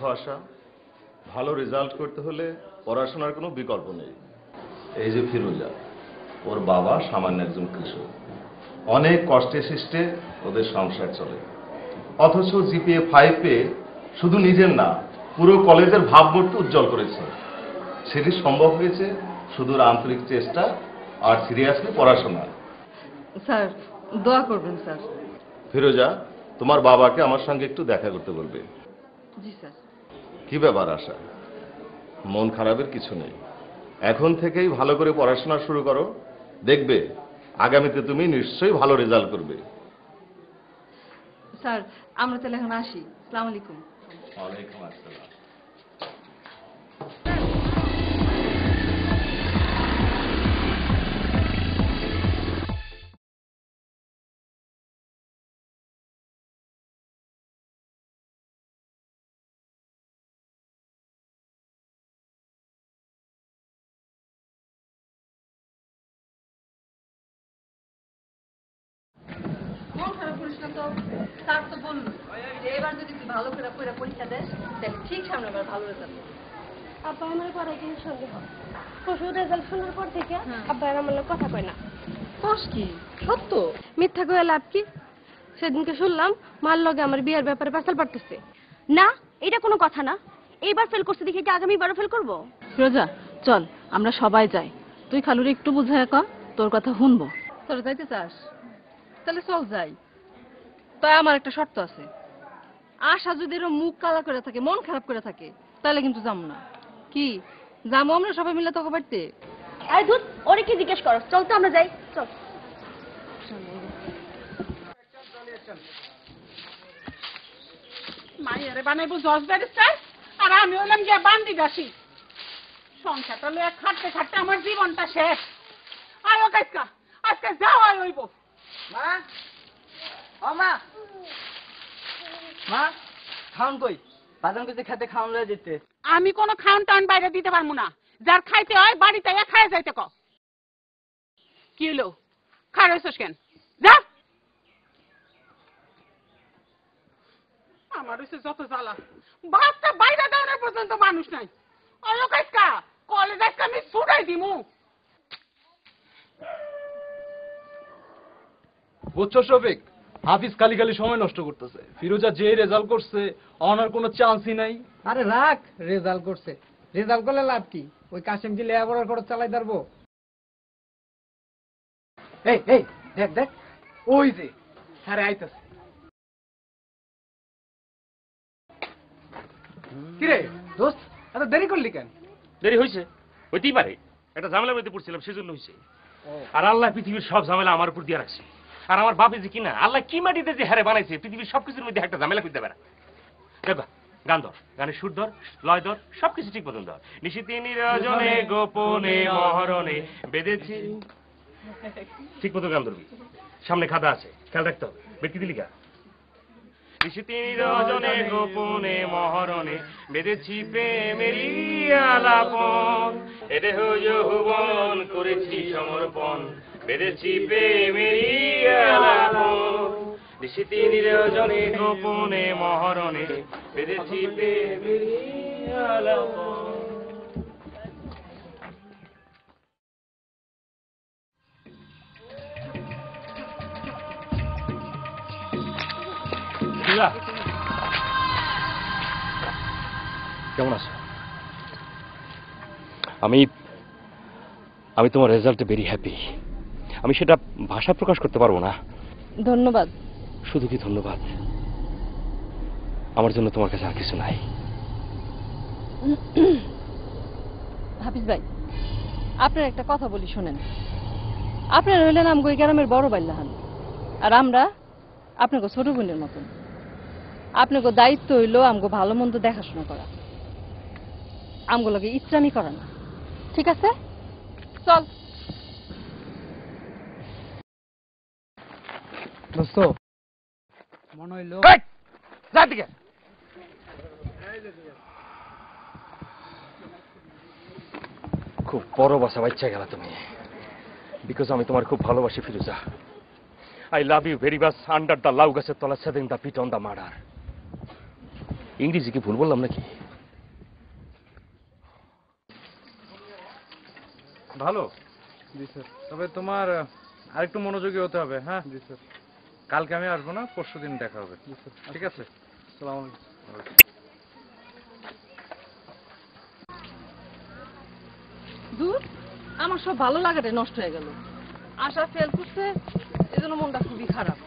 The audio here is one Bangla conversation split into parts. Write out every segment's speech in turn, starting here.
দেখো আশা, ভালো রেজাল্ট করতে হলে পড়াশোনার কোনো বিকল্প নেই। এই যে ফিরোজা, ওর বাবা সামান্য একজন কৃষক, অনেক কষ্টে সৃষ্টে ওদের সংসার চলে, অথচ জিপিএ 5 পেয়ে শুধু নিজের না পুরো কলেজের ভাবমূর্তি উজ্জ্বল করেছে। সেটি সম্ভব হয়েছে শুধু আন্তরিক চেষ্টা আর সিরিয়াসলি পড়াশোনা। স্যার দোয়া করবেন স্যার। ফিরোজা, তোমার বাবাকে আমার সঙ্গে একটু দেখা করতে বলবে। জি স্যার। কি ব্যাপার আশা, মন খারাপের কিছু নেই। এখন থেকেই ভালো করে পড়াশোনা শুরু করো, দেখবে আগামীতে তুমি নিশ্চয়ই ভালো রেজাল্ট করবে। স্যার আমরা তাহলে এখন আসি। আসসালামু আলাইকুম। ওয়ালাইকুম আসসালাম। মন খারাপ করিস না তো, স্যার তো বললো যে এবার যদি তুই ভালো করে পরীক্ষা দেস তাহলে ঠিক সামনেবার ভালো রেজাল্ট। আব্বা আমার পরে কিন্তু সন্দেহ, পরশু রেজাল্ট শোনার পর থেকে আব্বা আর আমার কথা কয় না। কোষ কি সত্য? মিথ্যা কয়ে লাভ কি? সেদিনকে শুনলাম মার লগে আমার বিয়ের ব্যাপারে পেঁচাল পারতেছে। না, এটা কোনো কথা না। এইবার ফেল করছে দেখে কি আগামীবারও ফেল করবো? ফিরোজা চল আমরা সবাই যাই, তুই খালুরে একটু বুঝায় কর, তোর কথা শুনবো। তোরা যাইতে চাস? তাহলে চল যাই। তাই আমার একটা শর্ত আছে, আশা যদি এরকম মুখ কালা করে থাকে, মন খারাপ করে থাকে, তাহলে কিন্তু যাবো না। কি যাবো আমরা সবাই মিলে তোকে বাড়িতে? আরে ধুত, ওরে কি জিজ্ঞেস করো? চল তো আমরা যাই, চল। মাইয়ারে বানাইবো জজ ব্যারিস্টার আর আমি হলাম গিয়া বান্দি দাসী। সংসারটা লইয়া খাটতে খাটতে আমার জীবনটা শেষ। আয় কাজকা আজকে যাওয়া হইব। মা, ও মা, মা খাওন কই? বাদাম কিছু খেতে খাওন লয়ে যেতে। আমি কোনো খাওন টাউন বাইরে দিতে পারবো না, যার খাইতে হয় বাড়িতে খাই যাইতে ক। কি হলো খার হইছস কেন? যা। আমার হইছে যত জ্বালা, বাচ্চা বাইরে দেওয়ার পর্যন্ত মানুষ নাই। আয় কাজকা কলেজ আজকে আমি ছুটাই দিমু। বুঝছো শফিক, হাফিজ খালি খালি সময় নষ্ট করতেছে। ফিরোজা যে রেজাল্ট করছে অনার কোনো চান্সই নাই। আরে রাখ, রেজাল্ট করছে, রেজাল্ট করলে লাভ কি? ওই কাশিম কি লেয়াবরার খরচ চালাই পারবো? এই এই দেখ দেখ, ওই যে হ্যাঁ আইতাছে। কিরে দোস্ত, এত দেরি করলি কেন? দেরি হয়েছে, হইতেই পারে, একটা ঝামেলার মধ্যে পড়ছিলাম সেজন্য হয়েছে। আর আল্লাহ পৃথিবীর সব ঝামেলা আমার উপর দিয়ে রাখছে। আর আমার বাপে যে কিনা আল্লাহ কি মাটিতে যে হারে বানাইছে, পৃথিবীর সবকিছুর মধ্যে একটা ঝামেলা করতে পারে। দেখো গান ধর, গানের সুর ধর, লয় ধর, সবকিছু ঠিক মতন ধর। নিশীথে নিরজনে গোপনে মহরণে বেঁধেছি, ঠিক মতো গান ধরবি। সামনে খাতা আছে, খেয়াল রাখতে হবে। ব্যক্তি দিলিকা নিশীথে নিরজনে গোপনে মহরণে বেঁধেছি প্রেমেরই আলাপন, এদেহ যৌবন করেছি সমর্পণ, বেঁধেছি প্রেমেরই আলাপন। নিশীথে নিরজনে গোপনে মহরণে বেঁধেছি প্রেমেরই আলাপন। কেমন আছো? আমি তোমার রেজাল্টে ভেরি হ্যাপি। আমি সেটা ভাষা প্রকাশ করতে পারবো না। ধন্যবাদ। শুধু কি ধন্যবাদ? আমার জন্য তোমার কাছে আর কিছু নাই। হাফিজ ভাই, আপনার একটা কথা বলি শোনেন। আপনার হইলেন আমগো এই গ্রামের বড় বাইল্লাহান, আর আমরা আপনাকে ছোট বোনের মতন। আপনাকে দায়িত্ব হইল আমগো ভালো মন্দ দেখাশোনা করা, আমগো লগে ইচ্ছামি করা না। ঠিক আছে, চল। দোস্ত মনে হইলো যা দিকে। খুব বড় বাসা বাচ্চা গেলা তুমি, বিকজ আমি তোমার খুব ভালোবাসি Firoza. I love you very much under the লাউ গাছের তলা saving the pit on the murder. ইংরেজি কি ভুল বললাম নাকি? ভালো। জি স্যার, তবে তোমার আরেকটু মনোযোগী হতে হবে। হ্যাঁ জি স্যার, কালকে আমি আসবো না, পরশুদিন দেখা হবে। জি স্যার, ঠিক আছে। আসসালামু আলাইকুম। দূর আমার সব ভালো লাগাটা নষ্ট হয়ে গেল। আশা ফেল করছে, এজন্য মনটা খুবই খারাপ।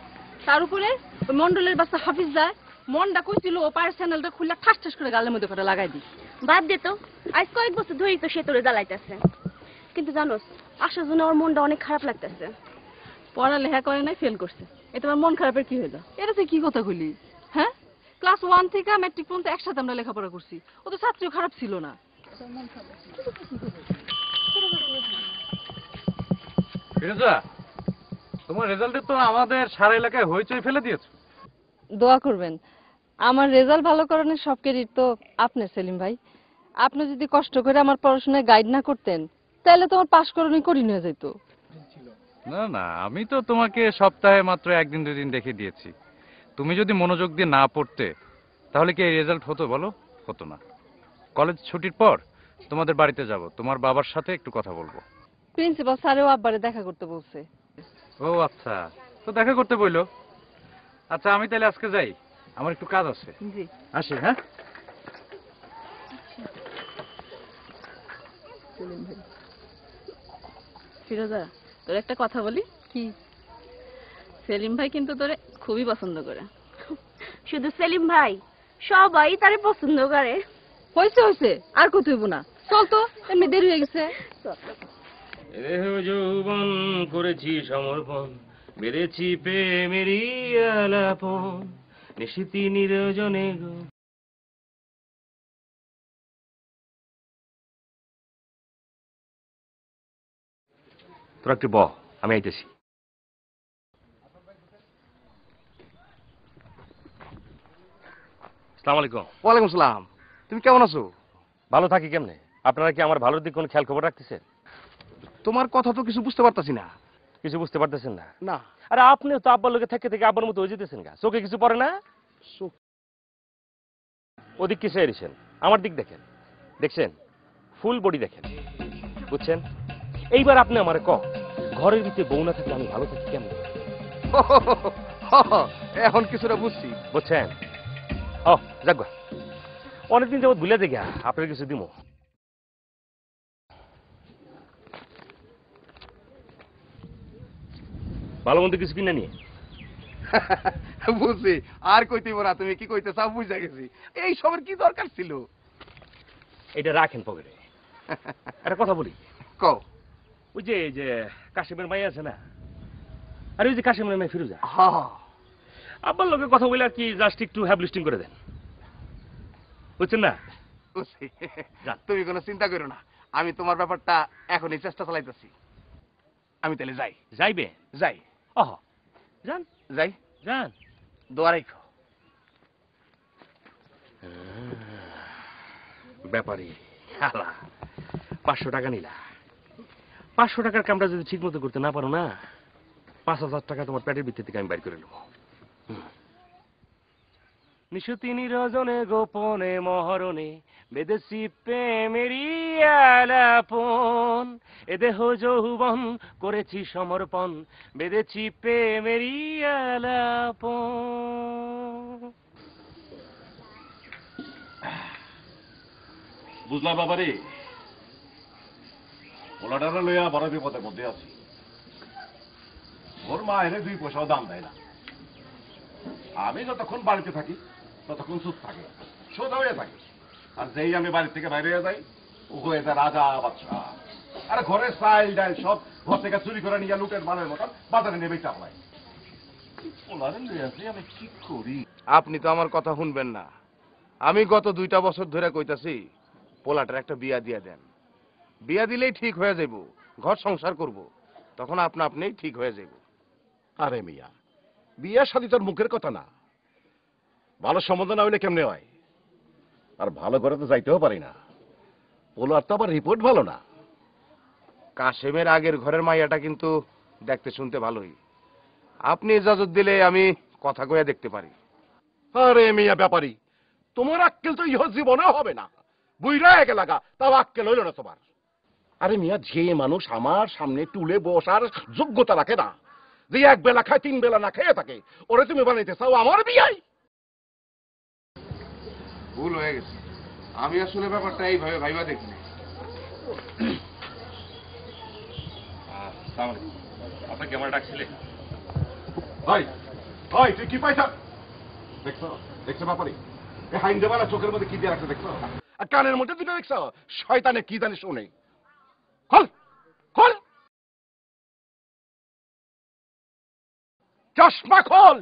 তার উপরে ওই মন্ডলের বাচ্চা হাফিজ যায়, মনটা কইছিল ও পায়ের স্যান্ডেলটা খুলে ঠাস ঠাস করে গালের মধ্যে করে লাগাই দিই। বাদ দে তো, আজ কয়েক বছর ধরেই তো সে তোরে জ্বালাইতেছে। কিন্তু জানোস, আসার জন্য ওর মনটা অনেক খারাপ লাগতেছে। পড়ালেখা করে নাই, ফেল করছে, এ তোমার মন খারাপের কি হইলো? এটা তুই কি কথা কইলি? হ্যাঁ, ক্লাস 1 থেকে ম্যাট্রিক পর্যন্ত একসাথে আমরা লেখাপড়া করছি, ও তো ছাত্রীও খারাপ ছিল না। ফিরোজা, তোমার রেজাল্টে তো আমাদের সারা এলাকায় হইচই ফেলে দিয়েছো। দোয়া করবেন, আমার রেজাল্ট ভালো করানোর সব ক্রেডিট তো আপনার সেলিম ভাই। আপনি যদি কষ্ট করে আমার পড়াশোনায় গাইড না করতেন, তাহলে তোমার পাশ করানোই কঠিন হয়ে যেত। না না, আমি তো তোমাকে সপ্তাহে মাত্র একদিন দুদিন দেখে দিয়েছি। তুমি যদি মনোযোগ দিয়ে না পড়তে, তাহলে কি এই রেজাল্ট হতো বলো? হতো না। কলেজ ছুটির পর তোমাদের বাড়িতে যাব, তোমার বাবার সাথে একটু কথা বলবো। প্রিন্সিপাল স্যারেও আব্বারে দেখা করতে বলছে। ও আচ্ছা, তো দেখা করতে বললো। আচ্ছা, আমি তাহলে আজকে যাই, আমার একটু কাজ আছে। জি, আসি। হ্যাঁ, সেলিম ভাই। ফিরোজা, তোর একটা কথা বলি কি? সেলিম ভাই কিন্তু তোরে খুবই পছন্দ করে। শুধু সেলিম ভাই, সবাই তারে পছন্দ করে। হয়েছে হয়েছে, আর কত হইব না, চল তো, এমনি দেরি হয়ে গেছে। দেহ যৌবন করেছি সমর্পণ, বেড়েছি প্রেমেরই আলাপন, নিশিতি নিরজনে গো। তোরা একটু বহ, আমি আইতেছি। আসসালামু আলাইকুম। ওয়ালাইকুম সালাম। তুমি কেমন আছো? ভালো থাকি কেমনে? আপনারা কি আমার ভালোর দিক কোনো খেয়াল খবর রাখতেছেন? তোমার কথা তো কিছু বুঝতে পারতাছি না। কিছু বুঝতে পারতেছেন না? না। আরে আপনিও তো আব্বার লোকে থেকে থেকে আব্বার মতো হয়ে যেতেছেন গা, চোখে কিছু পড়ে না? ওদিক কিসে এসেছেন, আমার দিক দেখেন। দেখছেন, ফুল বডি দেখেন, বুঝছেন? এইবার আপনি আমারে ক, ঘরের ভিতরে বউ না থাকলে আমি ভালো থাকি কেমনে? এখন কিছুটা বুঝছি। বুঝছেন? ও যাক, অনেকদিন যাবত ভুলে যাই গা, আপনার কিছু দিমো। ভালো মন্দ কিছু কিনে নিয়ে। বুঝছি, আর কইতেইব না, তুমি কি কইতে চাও বুঝা গেছি। এই সবের কি দরকার ছিল? এটা রাখেন পকেটে। একটা কথা বলি। কও। ওই যে কাশিমের মাই আছে না, আর ওই যে কাশিমের মাই ফিরোজা, আব্বার লোকের কথা বলে আর কি জাস্ট একটু হ্যাবলিস্টিং করে দেন, বুঝছেন না? বুঝছি। তুমি কোনো চিন্তা করো না, আমি তোমার ব্যাপারটা এখনই চেষ্টা চালাইতেছি। আমি তাহলে যাই। যাইবে? যাই। ওহ, যান যাই। যান। দোয়া রাখো। ব্যাপারী হালা 500 টাকা নিলা। 500 টাকার কামটা যদি ঠিক মতো করতে না পারো না, 5000 টাকা তোমার পেটের ভিতর থেকে আমি বাইর করে নেবো। নিশুতি নিরজনে গোপনে মহরণে বেদেশি প্রেমেরই আলাপন, এ দেহ যৌবন করেছি সমর্পণ, বেদেছি প্রেমেরই আলাপন। বুঝলাম বাবারে, পোলাটারা লইয়া বড় বিপদের মধ্যে আছি। ওর মা এনে 2 পয়সাও দাম দেয় না। আমি যতক্ষণ বাড়িতে থাকি ততক্ষণ সুদ থাকে, সোজা হয়ে থাকে। আর যেই আমি বাড়ি থেকে বাইরে হয়ে যাই, ও হয়ে যায় রাজা বাদশা। আরে ঘরের চাইল ডাইল সব ঘর থেকে চুরি করে নিয়ে লুটের মালের মতন বাজারে নেমে চাপলাই। আমি কি করি? আপনি তো আমার কথা শুনবেন না। আমি গত 2টা বছর ধরে কইতাছি, পোলাটার একটা বিয়া দিয়া দেন। বিয়া দিলেই ঠিক হয়ে যাইব, ঘর সংসার করব, তখন আপনি ঠিক হয়ে যাইব। আরে মিয়া, বিয়ের শাদী তোর মুখের কথা না, ভালো সম্বন্ধ না হইলে কেমনে হয়? আর ভালো করে তো যাইতেও পারি না, পোলার তো আবার রিপোর্ট ভালো না। কাশেমের আগের ঘরের মাইয়াটা কিন্তু দেখতে শুনতে ভালোই। আপনি ইজাজত দিলে আমি কথা কইয়া দেখতে পারি। আরে মিয়া ব্যাপারী, তোমার আক্কেল তো ইহ জীবনেও হবে না। বুইরা একে লাগা, তাও আক্কেল হইল না তোমার। আরে মিয়া, যে মানুষ আমার সামনে টুলে বসার যোগ্যতা রাখে না, যে এক বেলা খায় 3 বেলা না খেয়ে থাকে, ওরে তুমি বানাইতে চাও আমার বিয়াই? ভুল হয়ে গেছে, আমি আসলে ব্যাপারটা এইভাবে ভাইবা দেখিনি। আপনাকে আমার ডাকছিলে? ভাই ভাই, তুই কি পাইছ? দেখছো দেখছো ব্যাপারে হাইন দেবানা চোখের মধ্যে কি দিয়ে রাখছে দেখছো? আর কানের মধ্যে দুটো দেখছো? শয়তানে কি জানি শোনে। খোল খোল, চশমা খোল।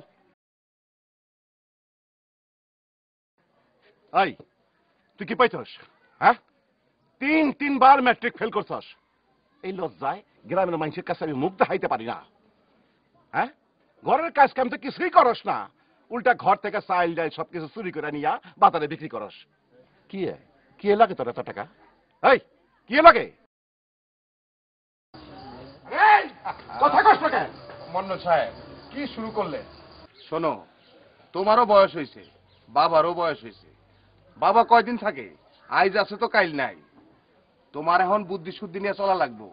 আই, তুই কি পাইছস? হ্যাঁ, 3বার ম্যাট্রিক ফেল করছস। এই লজ্জায় গ্রামের মানুষের কাছে আমি মুখ দেখাইতে পারি না। হ্যাঁ, ঘরের কাজ কাম তো কিছুই করস না, উল্টা ঘর থেকে চাইল ডাইল সবকিছু চুরি করে নিয়া বাজারে বিক্রি করস। কি লাগে তোর এত টাকা? এই, কি লাগে? কথা কষ্ট কেন? মন্ন সাহেব, কি শুরু করলে? শোনো, তোমারও বয়স হয়েছে, বাবারও বয়স হয়েছে। বাবা কয়দিন থাকে? আইজ আছে তো কাইল নাই। তোমার এখন বুদ্ধি শুদ্ধি নিয়ে চলা লাগবো।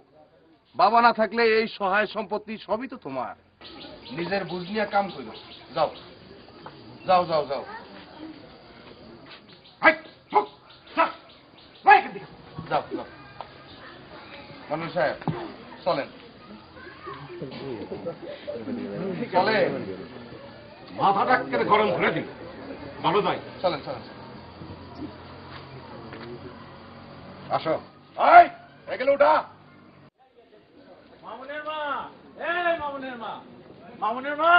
বাবা না থাকলে এই সহায় সম্পত্তি সবই তো তোমার। নিজের বুঝ নিয়ে কাম করো। যাও যাও যাও যাও। যাও যাও। মানুষ সাহেব, চলেন চলে, মাথাটা একেবারে গরম করে দিন। ভালো যাই, চলেন চলেন। আসো। এই, এগুলো উঠা। মামুনের মা, এই মামুনের মা, মামুনের মা।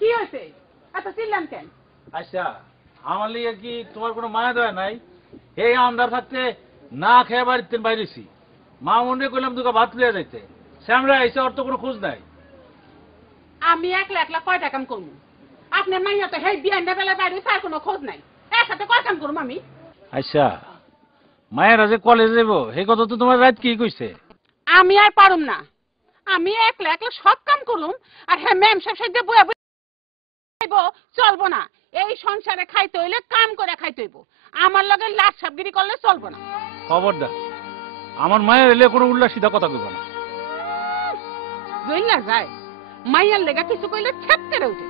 কি হয়েছে? এত চিল্লান কেন? আচ্ছা, আমার লিগে কি তোমার কোনো মায়া দয়া নাই? এই আন্ধার থাকতে না খেয়ে বাড়িতে বাইরেছি। মামুনে কইলাম দুটো ভাত লিয়ে যাইতে, শ্যামরা এসে ওর তো কোনো খোঁজ নাই। আমি একলা একলা কয়টা কাম করবো? আপনার মাইয়া তো হেই বিয়ান্ডা বেলা বাইরে তার কোনো খোঁজ নাই। একসাথে কয় কাম করবো আমি? আচ্ছা, মায়েরা যে কলেজে যাবো সেই কথা তো তোমার রাত কি কইছে? আমি আর পারুম না। আমি একলা একলা সব কাম করুম, আর হ্যাঁ ম্যাম সাহেব সাথে বইয়া বইয়া চলবো না। এই সংসারে খাইতে হইলে কাম করে খাইতে হইব। আমার লগে লাট সাবগিরি করলে চলবো না। খবরদার, আমার মায়ের এলে কোনো উল্লাসিতা কথা কইব না। জইলা যায়, মাইয়ার লেগা কিছু কইলে ছ্যাপ করে উঠে।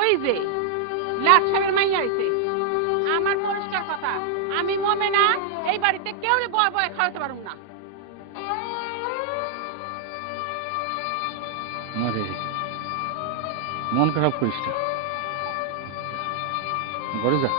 ওই যে লাট সাহেবের মাইয়া আইছে। আমার পরিষ্কার কথা, আমি মোমেনা এই বাড়িতে কেউ বয় বয় খাওয়াতে পারুম না। মারে মন খারাপ করিস না, ঘরে যা।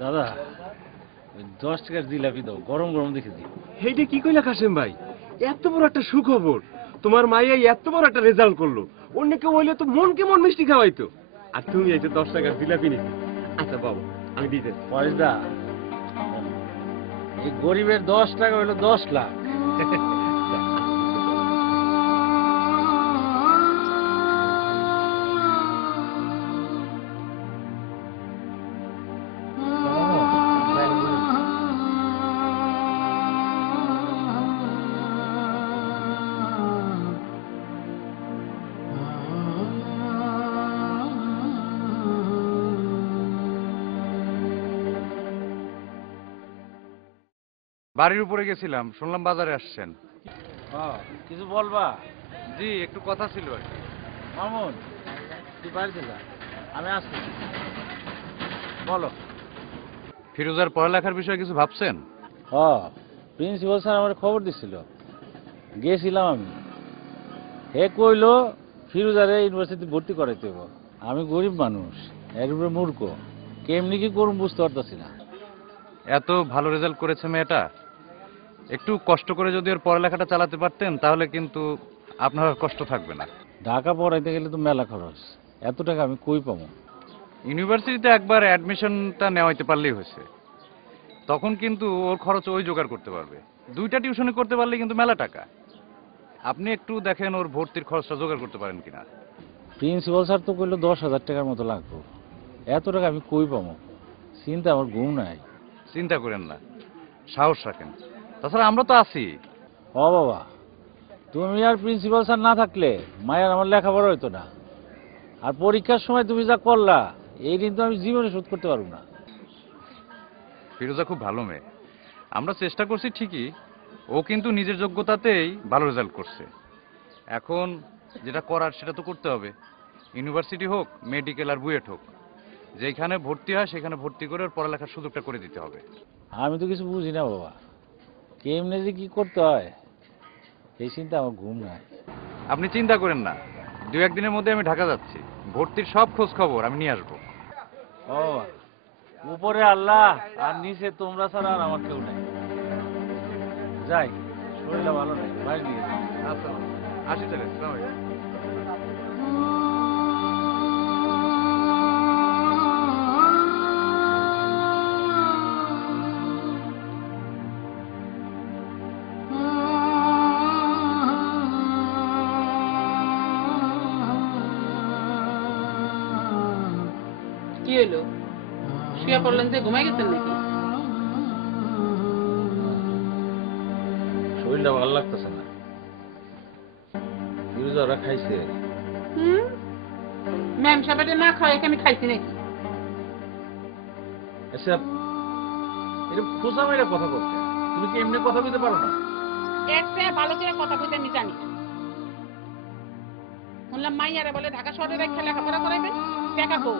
দাদা, 10 টাকার জিলাপি দাও, গরম গরম দেখে দিও। এইটা কি কইলা কাসেম ভাই? এত বড় একটা সুখবর, তোমার মাইয়া এত বড় একটা রেজাল্ট করলো। অন্য কেউ হইলে তো মন কেমন মিষ্টি খাওয়াইতো, আর তুমি এই যে 10 টাকার জিলাপি নিতে। আচ্ছা বাবা, আমি দিতে পরেশদা, এই গরিবের 10 টাকা হইলো 10 লাখ। বাড়ির উপরে গেছিলাম, শুনলাম বাজারে আসছেন। হ্যাঁ কিছু বলবা? জি একটু কথা ছিল আর কি। মামুন তুই বাড়িতে যা, আমি আসতেছি। বলো। ফিরোজার পড়ালেখার বিষয়ে কিছু ভাবছেন? হ্যাঁ প্রিন্সিপাল স্যার আমার খবর দিছিল, গেছিলাম আমি। হে কইলো ফিরোজারে ইউনিভার্সিটি ভর্তি করাইতে হবে। আমি গরিব মানুষ, এর উপরে মূর্খ, কেমনি কি করুম বুঝতে পারতাছি না। এত ভালো রেজাল্ট করেছে মেয়েটা, একটু কষ্ট করে যদি ওর পড়ালেখাটা চালাতে পারতেন তাহলে কিন্তু আপনার আর কষ্ট থাকবে না। ঢাকা পড়াইতে গেলে তো মেলা খরচ, এত টাকা আমি কই পাবো? ইউনিভার্সিটিতে একবার অ্যাডমিশনটা নেওয়াইতে পারলেই হয়েছে, তখন কিন্তু ওর খরচ ওই জোগাড় করতে পারবে। 2টা টিউশনি করতে পারলে কিন্তু মেলা টাকা। আপনি একটু দেখেন ওর ভর্তির খরচটা জোগাড় করতে পারেন কিনা। প্রিন্সিপাল স্যার তো কইলো 10,000 টাকার মতো লাগবে, এত টাকা আমি কই পাবো? চিন্তা আমার ঘুম নাই। চিন্তা করেন না, সাহস রাখেন, তাছাড়া আমরা তো আছি। ও বাবা, তুমি আর প্রিন্সিপাল স্যার না থাকলে মায়ের আমার লেখাপড়া হইতো না। আর পরীক্ষার সময় তুমি যা করলা এই দিন তো আমি জীবনে শোধ করতে পারবো না। ফিরোজা খুব ভালো মেয়ে, আমরা চেষ্টা করছি ঠিকই, ও কিন্তু নিজের যোগ্যতাতেই ভালো রেজাল্ট করছে। এখন যেটা করার সেটা তো করতে হবে। ইউনিভার্সিটি হোক, মেডিকেল আর বুয়েট হোক, যেখানে ভর্তি হয় সেখানে ভর্তি করে ওর পড়ালেখার সুযোগটা করে দিতে হবে। আমি তো কিছু বুঝি না বাবা, কেমনে যে কি করতে হয় এই চিন্তা আমার ঘুম নাই। আপনি চিন্তা করেন না, 2-1 দিনের মধ্যে আমি ঢাকা যাচ্ছি, ভর্তির সব খোঁজ খবর আমি নিয়ে আসবো। ও উপরে আল্লাহ আর নিচে তোমরা ছাড়া আর আমার কেউ নাই। যাই, শরীরটা ভালো নাই, বাইরে নিয়ে যাই। আচ্ছা আসি তাহলে, আসসালামু আলাইকুম। কি হইলো? শুয়ে পড়লেন যে ঘুমাই গেছেন নাকি? শরীরটা ভালো লাগতেছে না। ফিরোজা ওরা খাইছে। ম্যাম সাহেব না খাওয়াই আমি খাইছি নাকি? আচ্ছা এটা খোঁজা মেয়েরা কথা বলতে, তুমি কি এমনি কথা বলতে পারো না? একটা ভালো করে কথা বলতে আমি জানি না। শুনলাম মাইয়ারে বলে ঢাকা শহরে রেখে লেখাপড়া করাইবেন, টাকা বউ।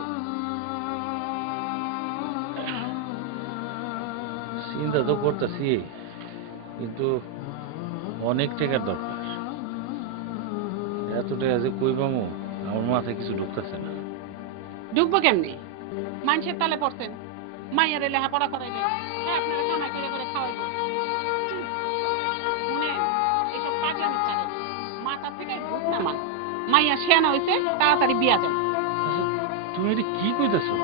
চিন্তা তো করতেছি, কিন্তু অনেক টাকার দরকার। এত টাকা যে কই পাবো আমার মাথায় কিছু ঢুকতেছে না। ঢুকবো কেমনি? মানুষের তালে পড়ছেন, মাইয়ারে লেখাপড়া করাইবেন, হ্যাঁ আপনারা কামাই করে করে খাওয়াইব। শুনেন এইসব পাগলামি ছাড়েন, মাথা থেকে ভূত নামান। মাইয়া শেয়ানা হইছে, তাড়াতাড়ি বিয়া দেন। তুমি এটা কি কইতেছো?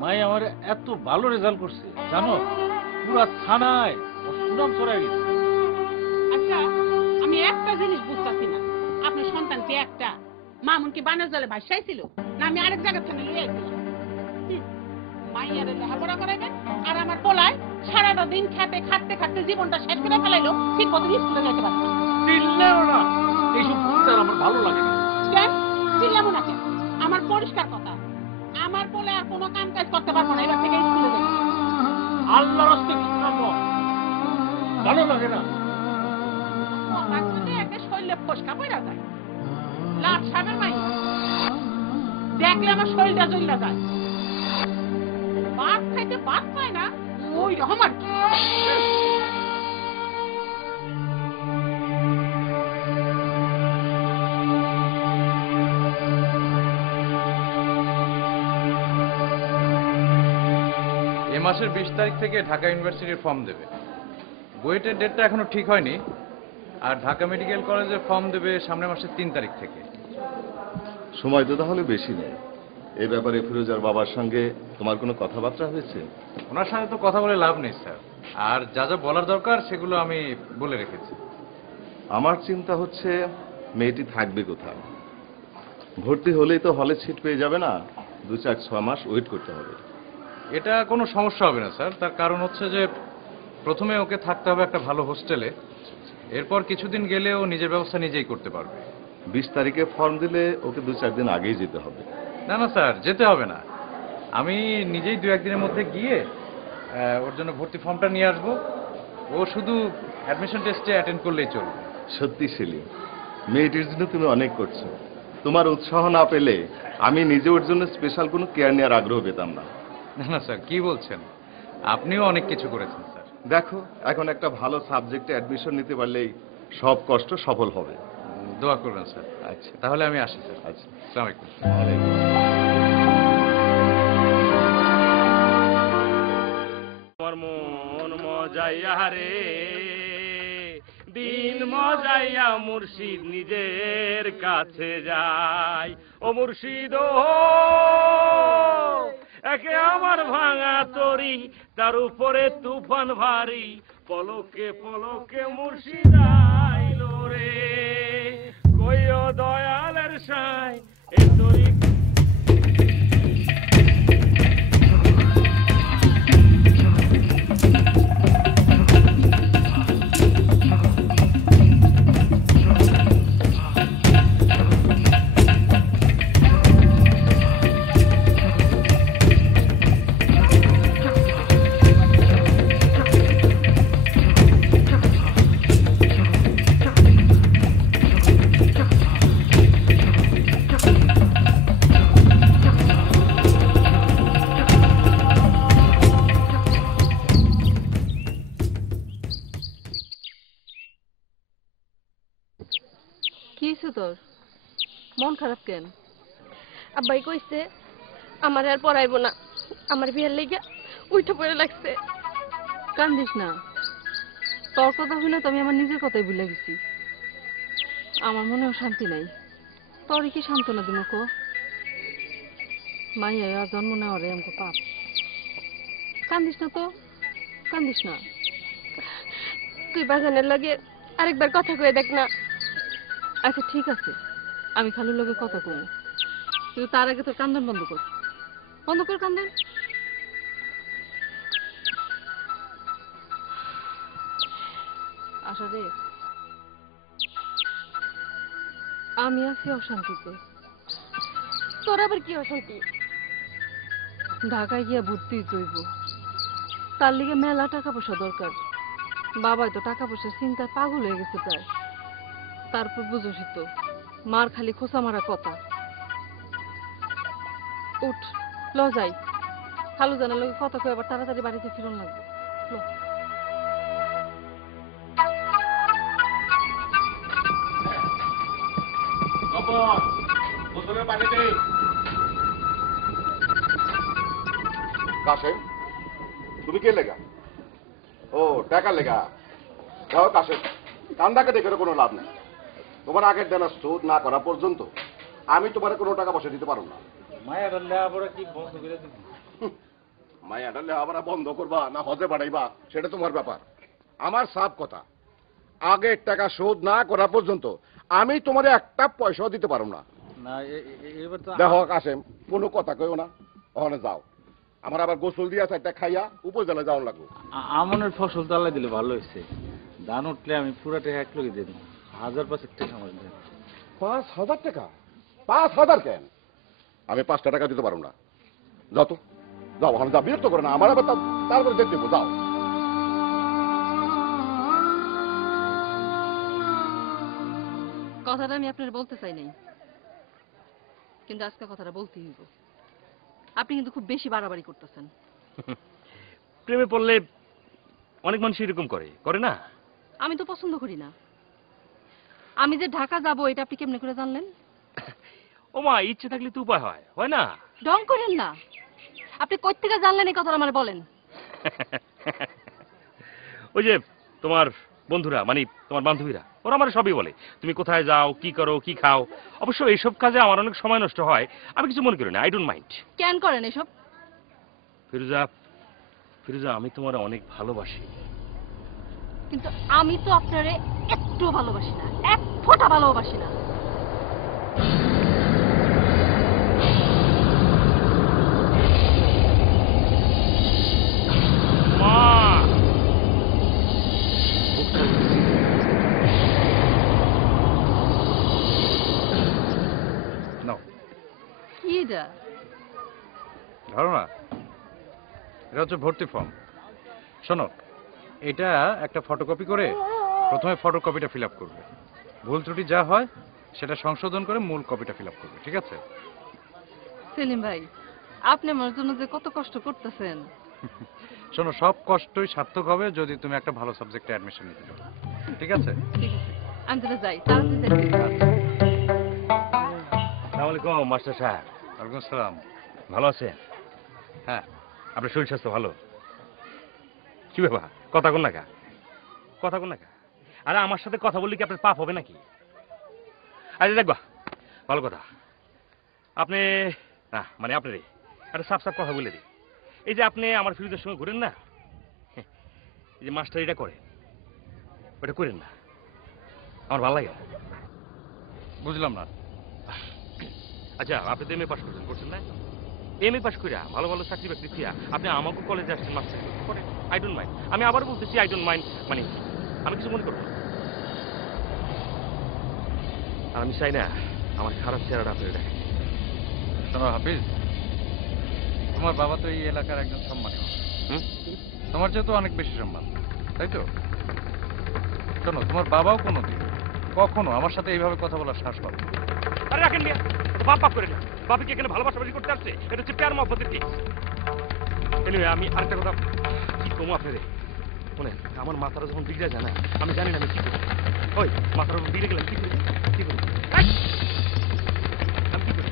মাই আমার এত ভালো রেজাল্ট করছে জানো, পুরা থানায় ওর সুনাম ছড়াই গেছে। আচ্ছা আমি একটা জিনিস বুঝতেছি না, আপনার সন্তান কি একটা? মামুন কি বানের জলে ভাসাইছিল, না আমি আরেক জায়গা থেকে লিয়ে আইছিলাম? মাইয়ারে লেখাপড়া করাইবেন আর আমার পোলায় সারাটা দিন খেতে খাটতে খাটতে জীবনটা শেষ করে ফেলাইলো, ঠিক মতো স্কুলে যাইতে পারছে না। চিল্লাও না, এইসব বলতে আর আমার ভালো লাগে না। কেন চিল্লাবো না কেন? আমার পরিষ্কার কথা, আমার পোলে আর কোনো কাম কাজ করতে পারবো না, এবার থেকে স্কুলে যাবে। আল্লাহর রাস্তে ভালো লাগে না। আমার যদি একটা শরীরে ফসকা পড়া যায়, লাট সাবের মাই দেখলে আমার শরীরটা জ্বলা যায়। ভাত খাইতে ভাত পায় না, ওই রকম আর কি। এ মাসের 20 তারিখ থেকে ঢাকা ইউনিভার্সিটির ফর্ম দেবে। বুয়েটের ডেটটা এখনো ঠিক হয়নি, আর ঢাকা মেডিকেল কলেজের ফর্ম দেবে সামনের মাসের 3 তারিখ থেকে। সময় তো তাহলে বেশি নেই। এই ব্যাপারে ফিরোজার বাবার সঙ্গে তোমার কোনো কথাবার্তা হয়েছে? ওনার সাথে তো কথা বলে লাভ নেই স্যার, আর যা যা বলার দরকার সেগুলো আমি বলে রেখেছি। আমার চিন্তা হচ্ছে মেয়েটি থাকবে কোথায়? ভর্তি হলেই তো হলে সিট পেয়ে যাবে না, 2-4-6 মাস ওয়েট করতে হবে। এটা কোনো সমস্যা হবে না স্যার, তার কারণ হচ্ছে যে প্রথমে ওকে থাকতে হবে একটা ভালো হোস্টেলে, এরপর কিছুদিন গেলে ও নিজের ব্যবস্থা নিজেই করতে পারবে। 20 তারিখে ফর্ম দিলে ওকে 2-4 দিন আগেই যেতে হবে। না না স্যার, যেতে হবে না, আমি নিজেই 2-1 দিনের মধ্যে গিয়ে ওর জন্য ভর্তি ফর্মটা নিয়ে আসবো। ও শুধু অ্যাডমিশন টেস্টে অ্যাটেন্ড করলেই চলবে। সত্যি সেলিম, মেয়েটির জন্য তুমি অনেক করছো। তোমার উৎসাহ না পেলে আমি নিজে ওর জন্য স্পেশাল কোনো কেয়ার নেওয়ার আগ্রহ পেতাম না। না না স্যার, কি বলছেন? আপনিও অনেক কিছু করেছেন স্যার। দেখো, এখন একটা ভালো সাবজেক্টে অ্যাডমিশন নিতে পারলেই সব কষ্ট সফল হবে। দোয়া করবেন স্যার। আচ্ছা, তাহলে আমি আসি স্যার। আচ্ছা, আসসালামু আলাইকুম। ওয়ালাইকুম আসসালাম। আমার মন মজাইয়া রে, দিন মজাইয়া মুর্শিদ নিজের কাছে যায়। ও মুর্শিদ ও, একে আমার ভাঙা তরি, তার উপরে তুফান ভারী, পলকে পলকে মুর্শিদ আইলো রে। কইও দয়ালের সাই এ তরি। কি হয়েছে তোর? মন খারাপ কেন? আব্বাই কইছে আমার আর পড়াইবো না, আমার বিয়ের লেগে উঠে পড়ে লাগছে। কান্দিস না, তোর কথা শুনে তো আমি আমার নিজের কথাই ভুলে গেছি। আমার মনেও শান্তি নাই। তোর কি সান্ত্বনা দিব কো? মাইয়া জন্ম নেওয়ারে আমাকে পাপ। কান্দিস না তো, কান্দিস না। তুই বাগানের লগে আরেকবার কথা কয়ে দেখ না। আচ্ছা ঠিক আছে, আমি খালুর লগে কথা কমু, কিন্তু তার আগে তোর কান্দন বন্ধ কর। বন্ধ কর কান্দন। আশা রে, আমি আছি অশান্তিতে। তোর আবার কি অশান্তি? ঢাকায় গিয়া ভর্তি হইব, তার লিগে মেলা টাকা পয়সা দরকার। বাবাই তো টাকা পয়সার চিন্তায় পাগল হয়ে গেছে প্রায়। তারপর বুঝোসি তো, মার খালি খোঁচা মারা কথা। উঠ, ল যাই, খালু জানার লগে কথা কয়ে আবার তাড়াতাড়ি বাড়িতে ফিরন লাগবে। ল। কাশেম, তুমি কে লেগা? ও টাকা লেগা? দেখো কাশেম, কান্দাকে দেখে কোনো লাভ নেই। তোমার আগের দেনা শোধ না করা পর্যন্ত আমি তোমার কোনো টাকা পয়সা দিতে পারবো না। মায়ের লেখাপড়া কি বন্ধ করে দিবি? মায়াটা লেখাপড়া বন্ধ করবা না হজে বাড়াইবা সেটা তোমার ব্যাপার। আমার সাফ কথা, আগের টাকা শোধ না করা পর্যন্ত আমি তোমার একটা পয়সাও দিতে পারবো না। না এবার তো দেখো কাশেম, কোনো কথা কইও না, ওখানে যাও। আমার আবার গোসল দিয়া একটা খাইয়া উপজেলা যাওয়া লাগবে। আমনের ফসল তো আল্লাহ দিলে ভালো হয়েছে। ধান উঠলে আমি পুরাটা এক লোকে দিয়ে দেবো, 1000-5 টাকা আমার দেন। 5,000 টাকা? 5,000 কেন? আমি 5টা টাকা দিতে পারবো না। যাও তো, যাও ওখানে যাও, বিরক্ত করো না আমার। আবার তারপরে দেখতে দেবো, যাও। কথাটা আমি আপনার বলতে চাই নাই, কিন্তু আজকে কথাটা বলতেই হইব। আপনি কিন্তু খুব বেশি বাড়াবাড়ি করতেছেন। প্রেমে পড়লে অনেক মানুষ এরকম করে, করে না? আমি তো পছন্দ করি না। আমি যে ঢাকা যাব এটা আপনি কেমনে করে জানলেন? ও মা, ইচ্ছে থাকলে তো উপায় হয়, হয় না? ঢং করেন না। আপনি কই থেকে জানলেন এই কথাটা আমারে বলেন। ওই যে তোমার বন্ধুরা, মানে তোমার বান্ধবীরা, ওরা আমার সবই বলে তুমি কোথায় যাও, কি করো, কি খাও। অবশ্য এইসব কাজে আমার অনেক সময় নষ্ট হয়, আমি কিছু মনে করি না, আই ডোন্ট মাইন্ড। কেন করেন এসব? ফিরোজা, ফিরোজা, আমি তোমার অনেক ভালোবাসি। কিন্তু আমি তো আপনারে একটু ভালোবাসি না, এক ফোঁটা ভালোবাসি না। মা, নাও, কি এটা? ধরো না, এটা হচ্ছে ভর্তি ফর্ম। শোনো, এটা একটা ফটোকপি করে প্রথমে ফটোকপিটা ফিল আপ করবে। ভুল ত্রুটি যা হয় সেটা সংশোধন করে মূল কপিটা ফিল আপ করবে, ঠিক আছে? সেলিম ভাই, আপনি আমার জন্য যে কত কষ্ট করতেছেন। শোনো, সব কষ্টই সার্থক হবে যদি তুমি একটা ভালো সাবজেক্টে অ্যাডমিশন নিতে পারো, ঠিক আছে? ঠিক আছে, আমি তাহলে যাই, তাড়াতাড়ি যাই। আসসালামু আলাইকুম মাস্টার সাহেব। ওয়ালাইকুম আসসালাম। ভালো আছেন? হ্যাঁ। আপনার শরীর স্বাস্থ্য ভালো? কি ব্যাপার, কথা কোন নাকা? কথা কোন নাকা? আরে আমার সাথে কথা বললে কি আপনার পাপ হবে নাকি? আরে দেখবা, ভালো কথা। আপনি না মানে আপনারই একটা সাফ সাফ কথা বলে দিই। এই যে আপনি আমার ফিরোজের সঙ্গে ঘুরেন না, এই যে মাস্টার এটা করে, ওটা করেন না, আমার ভালো লাগে না। বুঝলাম না। আচ্ছা, আপনি তো এমএ পাস করছেন, করছেন না? এমএ পাস করিয়া ভালো ভালো চাকরি বাকরি দিয়া আপনি আমাকে কলেজে আসছেন মাস্টার করেন, আই ডোন্ট মাইন্ড। আমি আবার বলতেছি আই ডোন্ট মাইন্ড, মানে আমি কিছু মনে করবো না। আর আমি চাই না আমার খারাপ চেহারাটা আপনি দেখেন। শোনো হাফিজ, তোমার বাবা তো এই এলাকার একজন সম্মানীয়, তোমার যেহেতু অনেক বেশি সম্মান, তাই তো? শোনো, তোমার বাবাও কোনোদিন কখনো আমার সাথে এইভাবে কথা বলার সাহস পাবে না। আরে রাখেন মিয়া, বাপ বাপ করে না, বাপি কি এখানে ভালোবাসাবাসি করতে আসছে? এটা হচ্ছে প্যার মহব্বতের কেস। এনিওয়ে, আমি আরেকটা কথা কি কমু আপনাদের, শোনেন, আমার মাথাটা যখন বিগড়ে যায় না, আমি জানি না আমি কি করি। ওই মাথাটা যখন বিগড়ে গেলাম কি করি, কি করি? আমি কি করি?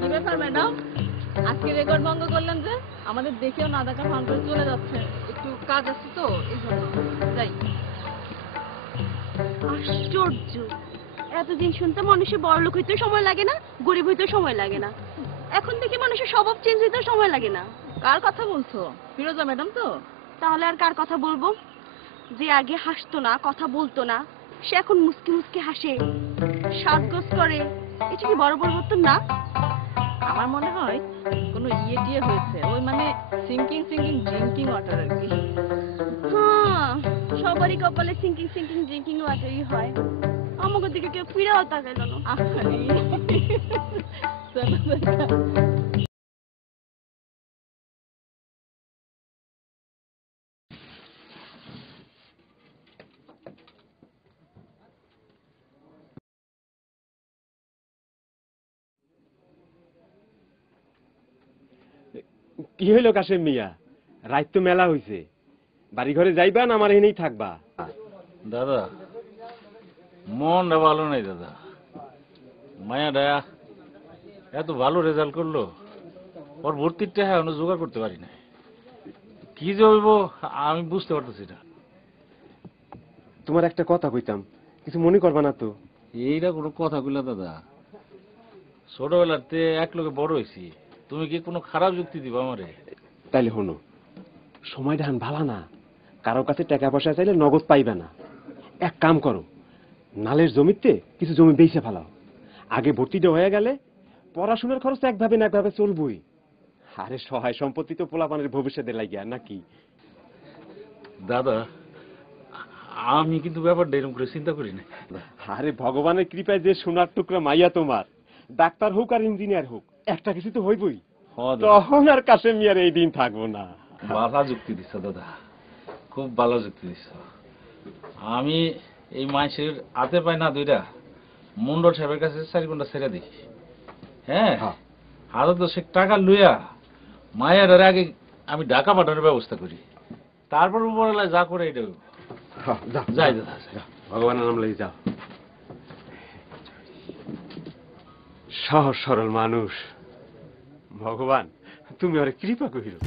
কি ব্যাপার ম্যাডাম, আজকে রেকর্ড ভঙ্গ করলেন যে? আমাদের দেখেও না দেখা ভান করে চলে যাচ্ছে। একটু কাজ আছে তো, এই জন্য যাই। আশ্চর্য, এতদিন শুনতে মানুষের বড় লোক হইতেও সময় লাগে না, গরিব হইতেও সময় লাগে না। এখন থেকে মানুষের স্বভাব চেঞ্জ হইতেও সময় লাগে না। কার কথা বলছো? ফিরোজা ম্যাডাম তো? তাহলে আর কার কথা বলবো? যে আগে হাসতো না, কথা বলতো না, সে এখন মুসকি মুসকি হাসে, সাজগোজ করে। এটা কি বড় পরিবর্তন না? আমার মনে হয় কোনো টিয়ে হয়েছে, ওই মানে সিঙ্কিং ড্রিঙ্কিং ওয়াটার আর কি। হ্যাঁ, সবারই কপালে সিঙ্কিং ড্রিঙ্কিং ওয়াটারই হয়। আমাকে দিকে কেউ ফিরেও তাকাইল না। আহারে, চলো দেখা। কি হইল কাশেম মিয়া? রাত তো মেলা হইছে, বাড়ি ঘরে যাইবা না আমার এনেই থাকবা? দাদা মনটা ভালো নাই দাদা, মায়াটা এত ভালো রেজাল্ট করলো, ওর ভর্তির টাকা এখনো জোগাড় করতে পারি না। কি যে হইব আমি বুঝতে পারতেছি না। তোমার একটা কথা কইতাম, কিছু মনে করবা না তো? এইটা কোনো কথা কইলা দাদা? ছোটবেলাতে এক লোকে বড় হয়েছি, তুমি কি কোনো খারাপ যুক্তি দিবা আমারে? তাইলে হনো, সময়টা হান ভালো না, কারো কাছে টাকা পয়সা চাইলে নগদ পাইবে না। এক কাম করো, নালের জমিতে কিছু জমি বেচে ফেলাও, আগে ভর্তিটা হয়ে গেলে পড়াশোনার খরচ একভাবে না একভাবে চলবই। আরে সহায় সম্পত্তি তো পোলাপানের ভবিষ্যতে লাগিয়া নাকি? দাদা আমি কিন্তু ব্যাপারটা এরকম করে চিন্তা করি না। আরে ভগবানের কৃপায় যে সোনার টুকরা মাইয়া তোমার, ডাক্তার হোক আর ইঞ্জিনিয়ার হোক, একটা কিছু তো হইবই। তখন আর কাশেম মিয়ার এই দিন থাকবো না। ভালো যুক্তি দিচ্ছ দাদা, খুব ভালো যুক্তি দিচ্ছ। আমি এই মাসের হাতে পাই না দুইটা, মন্ডল সাহেবের কাছে 4 ঘন্টা ছেড়ে দিই। হ্যাঁ, হাতে তো সে টাকা লইয়া মায়ের আগে আমি ঢাকা পাঠানোর ব্যবস্থা করি, তারপর উপরবেলায় যা করে এটা যাই দাদা। ভগবানের নাম লই যাও। সহজ সরল মানুষ, ভগবান তুমি ওরে কৃপা করিল।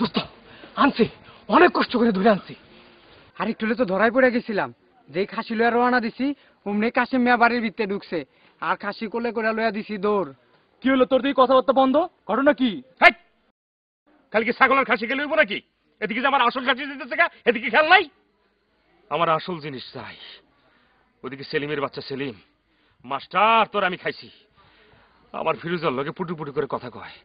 দোস্ত আনছি, অনেক কষ্ট করে ধরে আনছি। আর একটু হলে তো ধরাই পড়ে গেছিলাম। যেই খাসি লইয়া রওনা দিছি অমনি কাশিম মিয়া বাড়ির ভিতরে ঢুকছে, আর খাসি কোলে করে লইয়া দিছি দৌড়। কি হলো তোর দিকে কথাবার্তা বন্ধ? ঘটনা কি? খালি কি ছাগলের খাসি গেলে হইব নাকি? এদিকে যে আমার আসল খাসি দিতেছে গা, এদিকে খেয়াল নাই? আমার আসল জিনিস চাই। ওদিকে সেলিমের বাচ্চা সেলিম, মাস্টার তোর আমি খাইছি। আমার ফিরোজার লগে পুটু পুটু করে কথা কয়,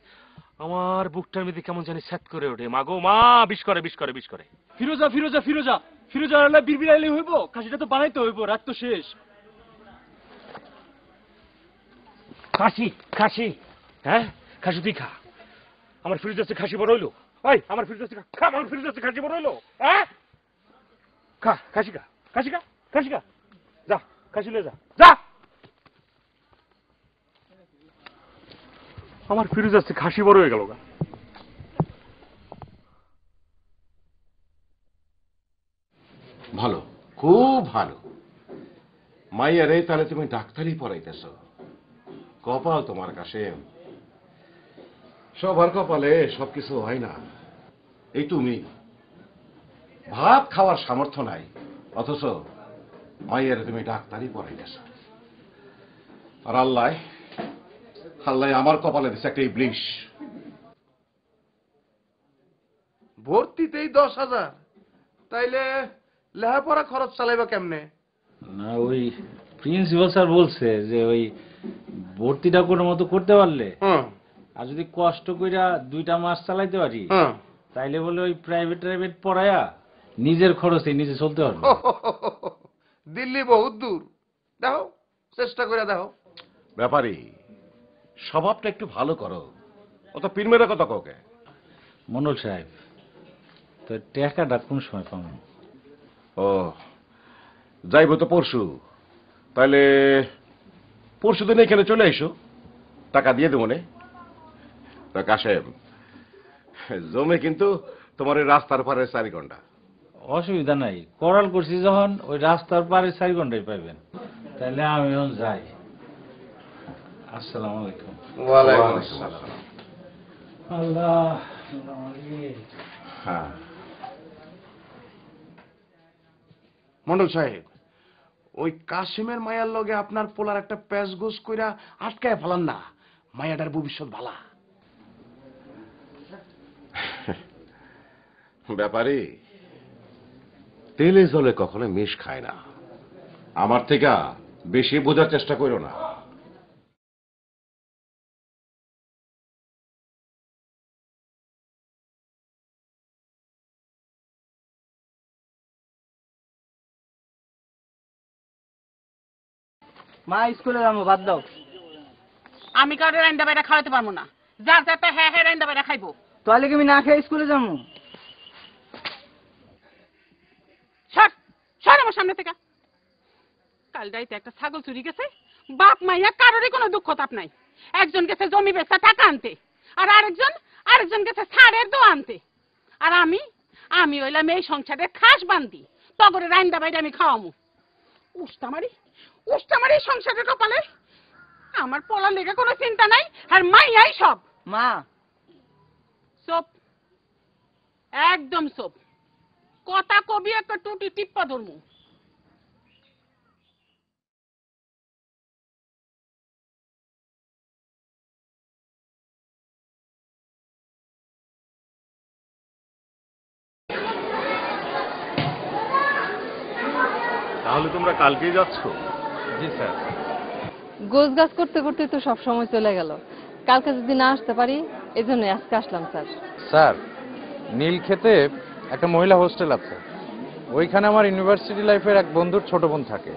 আমার বুকটার মধ্যে কেমন জানি সেট করে ওঠে। মাগো মা, বিষ করে বিষ করে বিষ করে। ফিরোজা ফিরোজা ফিরোজা ফিরোজা বিড়বিড়াইলে হইব? খাসিটা তো বানাইতে হইব, রাত তো শেষ। খাসি খাসি, হ্যাঁ খাসি তুই খা। আমার ফিরোজার চেয়ে খাসি বড় হইলো? ওই আমার ফিরোজার চেয়ে খা, আমার ফিরোজার চেয়ে খাসি বড় হইলো? হ্যাঁ খা, খাসি খা, খাসি খা, খাসি খা, যা খাসি লয়ে যা, যা। আমার ফিরোজার চেয়ে খাসি বড় হয়ে গেল গা। ভালো, খুব ভালো। মাইয়ারে তাহলে তুমি ডাক্তারি পড়াইতেছ। কপাল তোমার কাশেম। সবার কপালে সবকিছু হয় না। এই তুমি ভাত খাওয়ার সামর্থ্য নাই, অথচ মাইয়ারে তুমি ডাক্তারি পড়াইতেছ। আর আল্লাহ আল্লাহ আমার কপালে দিচ্ছে একটা ইবলিশ। ভর্তিতেই 10,000, তাইলে লেখাপড়া খরচ চালাইবা কেমনে? না, ওই প্রিন্সিপাল স্যার বলছে যে ওই ভর্তিটা কোনো মতো করতে পারলে আর যদি কষ্ট কইরা 2টা মাস চালাইতে পারি তাইলে বলে ওই প্রাইভেট পড়ায়া নিজের খরচে নিজে চলতে পারবে। দিল্লি বহুত দূর, দেখো চেষ্টা করে দেখো। ব্যাপারী স্বভাবটা একটু ভালো করো, অত পিনমেরা কথা কাউকে। মন্ডল সাহেব, তো টাকাটা কোন সময় পাবো? ও যাইব তো পরশু, তাহলে পরশু দিন এখানে চলে এসো, টাকা দিয়ে দেবো নে। কাশেম, জমে কিন্তু তোমার এই রাস্তার পারে 4 ঘন্টা। অসুবিধা নাই, করাল করছি যখন ওই রাস্তার পারে 4 ঘন্টায় পাইবেন। তাহলে আমি এখন যাই। আসসালামু আলাইকুম। ওয়ালাইকুম আসসালাম। আল্লাহ। হ্যাঁ মন্ডল সাহেব, ওই কাশিমের মায়ার লগে আপনার পোলার একটা প্যাচ গোস কইরা আটকায় ফেলান না, মায়াটার ভবিষ্যৎ ভালা। ব্যাপারী তেলে জলে কখনো মিশ খায় না। আমার থেকে বেশি বোঝার চেষ্টা করো না। মা স্কুলে যাবো, বাদ দাও। আমি কারো রান্না বাইরে খাওয়াতে পারবো না। যার যাতে হ্যাঁ হ্যাঁ রান্না বাইরে খাইবো। তাহলে কি আমি না খেয়ে স্কুলে যাবো? সর সর আমার সামনে থেকে। কাল রাইতে একটা ছাগল চুরি গেছে, বাপ মাইয়া কারোরই কোনো দুঃখ তাপ নাই। একজন গেছে জমি বেচা টাকা আনতে, আর আরেকজন গেছে ছাড়ের দো আনতে। আর আমি হইলাম এই সংসারের খাস বান্দি, তগরে রান্না বাইরে আমি খাওয়ামু। উষ্টামারি সংসারের কপালে। আমার পোলা লেগে কোনো চিন্তা নাই, আর মাইয়াই সব। মা চুপ, একদম চুপ। কথা কবি একটা টুটি টিপ্পা ধরমু। তাহলে তোমরা কালকেই যাচ্ছ? জি স্যার। গোছ গাছ করতে করতে তো সব সময় চলে গেল। কালকে যদি না আসতে পারি এজন্য আজকে আসলাম স্যার। স্যার, নীলক্ষেতে একটা মহিলা হোস্টেল আছে, ওইখানে আমার ইউনিভার্সিটি লাইফের এক বন্ধুর ছোট বোন থাকে,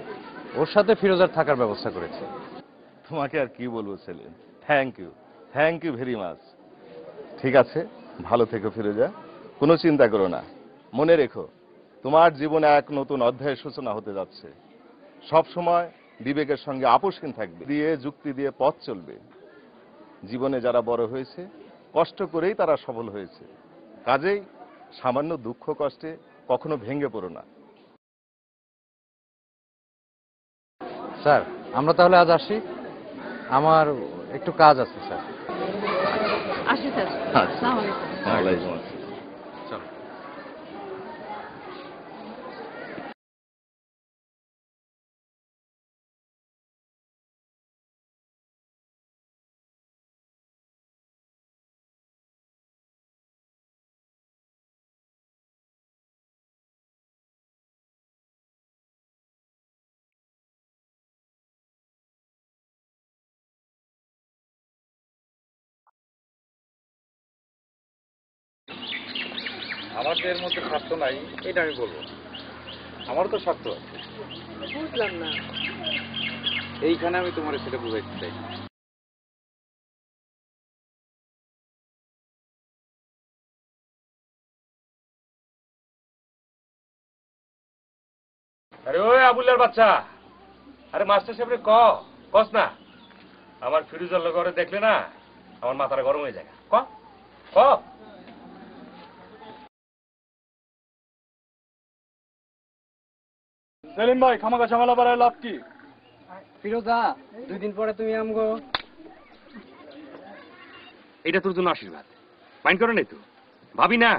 ওর সাথে ফিরোজার থাকার ব্যবস্থা করেছে। তোমাকে আর কি বলবো Selim, thank you very much. ঠিক আছে, ভালো থেকো ফিরোজা, কোনো চিন্তা করো না। মনে রেখো, তোমার জীবনে এক নতুন অধ্যায়ের সূচনা হতে যাচ্ছে। সব সময় বিবেকের সঙ্গে আপোষহীন থাকবে, যুক্তি দিয়ে পথ চলবে। জীবনে যারা বড় হয়েছে কষ্ট করেই তারা সফল হয়েছে, কাজেই সামান্য দুঃখ কষ্টে কখনো ভেঙে পড়ো না। স্যার, আমরা তাহলে আজ আসি, আমার একটু কাজ আছে স্যার। আসি স্যার। আসসালামু আলাইকুম। ওয়ালাইকুম আসসালাম। চলো। আমাদের মধ্যে স্বার্থ নাই এটা আমি বলবো না। আমারও তো স্বার্থ আছে। বুঝলাম না। এইখানে আমি তোমার সেটা বুঝাইতে চাই। আরে ওই আবুল্লার বাচ্চা, আরে মাস্টার সাহেব কস না, আমার ফিরোজার ঘরে দেখলে না আমার মাথাটা গরম হয়ে যায়। ক ক সেলিম ভাই খামাকা ঝামেলা বাড়ায় লাভ কি? ফিরোজা 2 দিন পরে তুমি আমগো। এটা তোর জন্য আশীর্বাদ। মাইন্ড করে নাই তো? ভাবি না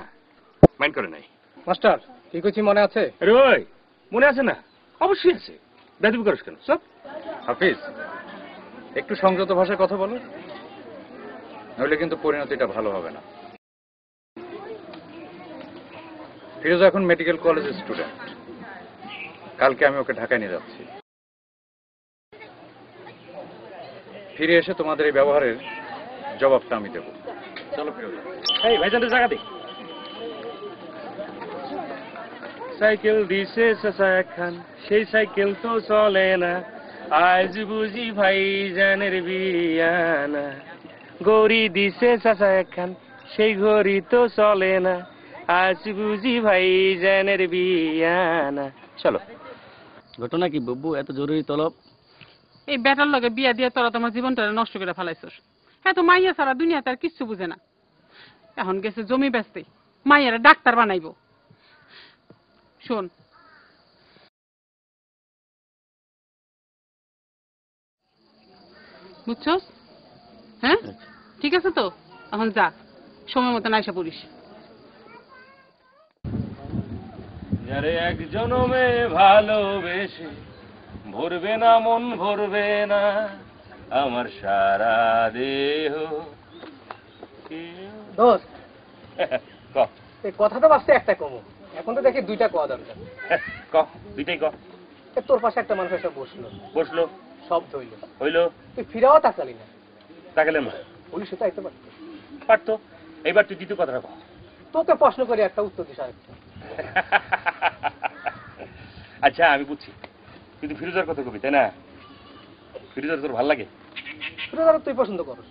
মাইন্ড করে নাই। মাস্টার কি কইছি মনে আছে? আরে ওই মনে আছে না? অবশ্যই আছে। বেদবি করিস কেন? সব হাফিজ, একটু সংযত ভাষায় কথা বলো, নইলে কিন্তু পরিণতিটা ভালো হবে না। ফিরোজা এখন মেডিকেল কলেজের স্টুডেন্ট। কালকে আমি ওকে ঢাকায় নিয়ে যাচ্ছি। ফিরে এসে তোমাদের এই ব্যবহারের জবাবটা আমি দেব। চলো ফিরোজা। এই ভাইজানদের জায়গা দে। সাইকেল দিছে চাচা একখান, সেই সাইকেল তো চলে না, আজ বুঝি ভাইজানের বিয়ানা। গড়ি দিছে চাচা একখান, সেই ঘড়ি তো চলে না, আজ বুঝি ভাইজানের বিয়ানা। চলো। ঘটনা কি বব্বু, এত জরুরি তলব? এই বেটার লগে বিয়া দিয়ে তোরা তোমার জীবনটা নষ্ট করে ফেলাইছস। হ্যাঁ তো মাইয়া সারা দুনিয়া তার কিচ্ছু বুঝে না। এখন গেছে জমি বেচতে, মাইয়ারা ডাক্তার বানাইবো। শোন, বুঝছস? হ্যাঁ ঠিক আছে তো, এখন যা, সময় মতন আইসা পড়িস। যারে এক জনমে ভালোবেসে ভরবে না মন ভরবে না আমার সারা দেহ। দোস্ত ক এই কথা তো বাসতে একটা কমো, এখন তো দেখি 2টা কোয়া দরকার। ক দুইটাই ক। তোর পাশে একটা মানুষ এসে বসলো, বসলো, শব্দ হইল, হইলো, তুই ফিরাও তাকালি না। তাকালেন না? পুলিশে তো আইতে পারতো। পারতো। এইবার তুই দ্বিতীয় কথাটা ক। তোকে প্রশ্ন করে একটা উত্তর দিস আরেকটা। আচ্ছা আমি বুঝছি, কিন্তু ফিরোজার কথা কবি তাই না? ফিরোজার তোর ভাল লাগে? ফিরোজার তুই পছন্দ করস,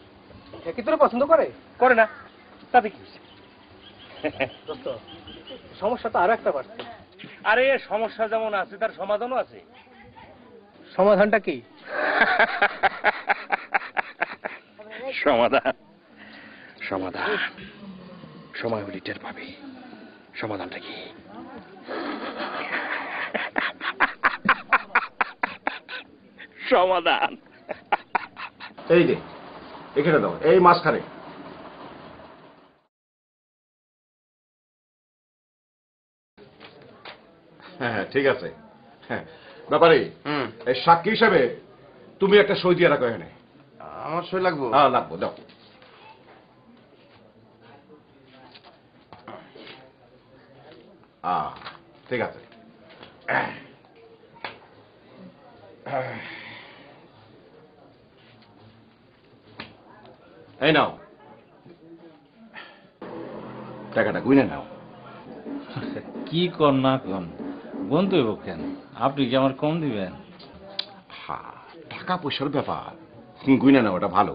এ কি তোর পছন্দ করে? করে না, তাতে কি হয়েছে? দোস্ত সমস্যা তো আরো একটা বাড়ছে। আরে সমস্যা যেমন আছে তার সমাধানও আছে। সমাধানটা কি? সমাধান সমাধান সময় হলে টের পাবে। সমাধানটা কি? সমাধান এই যে এখানে দাও, এই মাঝখানে। হ্যাঁ হ্যাঁ ঠিক আছে। হ্যাঁ ব্যাপারে এই সাক্ষী হিসাবে তুমি একটা সই দিয়ে রাখো এখানে। আমার সই লাগবো? হ্যাঁ লাগবো, দাও। ঠিক আছে। এই নাও টাকাটা, গুনে নাও। কি কর না কন, বন্ধু হইব কেন? আপনি কি আমার কম দিবেন? হ্যাঁ টাকা পয়সার ব্যাপার, গুনে নাও, ওটা ভালো।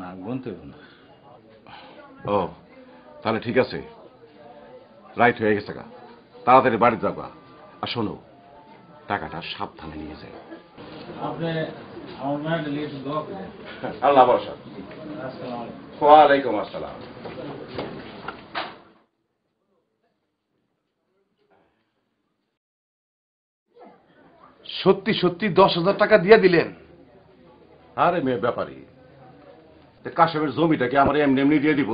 না গুনতে হইব না। ও তাহলে ঠিক আছে, রাইট হয়ে গেছে গা, তাড়াতাড়ি বাড়িতে যাবা। আর শোনো, টাকাটা সাবধানে নিয়ে যায়। আপনি আমার মায়ের লিস্ট দোয়া করেন। আল্লাহ ভরসা। ওয়ালাইকুম আসসালাম। সত্যি সত্যি 10,000 টাকা দিয়ে দিলেন? আরে মেয়ে ব্যাপারী, কাশেমের জমিটাকে আমার এমনি এমনি দিয়ে দিব?